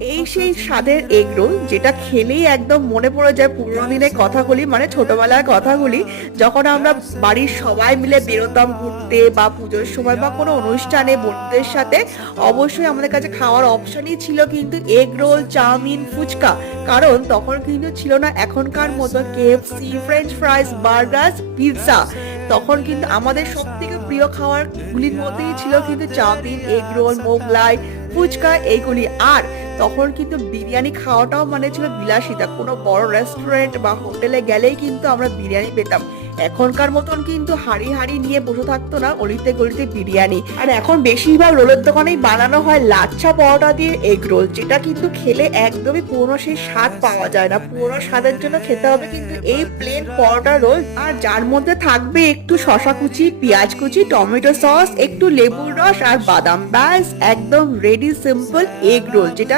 এই সেই স্বাদের এগ রোল যেটা খেলেই একদম মনে পড়ে যায় পুরোনো দিনের কথাগুলি, মানে ছোটবেলার কথাগুলি, যখন আমরা বাড়ির সবাই মিলে বেরোতাম ঘুরতে বা পুজোর সময় বা কোনো অনুষ্ঠানে বন্ধুদের সাথে। অবশ্যই আমাদের কাছে খাওয়ার অপশনই ছিল কিন্তু এগ রোল, চাউমিন, ফুচকা। কারণ তখন কিন্তু ছিল না এখনকার মতো কেএফসি, ফ্রেঞ্চ ফ্রাইজ, বার্গার, পিৎজা। তখন কিন্তু আমাদের সব থেকে প্রিয় খাবার গুলির মধ্যেই ছিল কিন্তু chowmein, egg roll, Mughlai, phuchka, এইগুলি। আর তখন কিন্তু বিরিয়ানি খাওয়াটাও মানে ছিল বিলাসিতা, কোনো বড় রেস্টুরেন্ট বা হোটেলে গেলেই কিন্তু আমরা বিরিয়ানি পেতাম। এখনকার মতন কিন্তু হাড়ি হাড়ি নিয়ে বসে থাকতো না অলিতে গলিতে বিরিয়ানি। আর এখন বেশিরভাগ রোলের দোকানেই বানানো হয় লাচ্ছা পরোটা দিয়ে এগ রোল, যেটা কিন্তু খেলে একদমই পুরোনো সেই স্বাদ পাওয়া যায় না। পুরোনো স্বাদের জন্য খেতে হবে কিন্তু এই প্লেন পরোটা রোল, আর যার মধ্যে থাকবে একটু শশা কুচি, পেঁয়াজ কুচি, টমেটো সস, একটু লেবুর রস আর বাদাম। ব্যাস, একদম রেডি সিম্পল এগ রোল, যেটা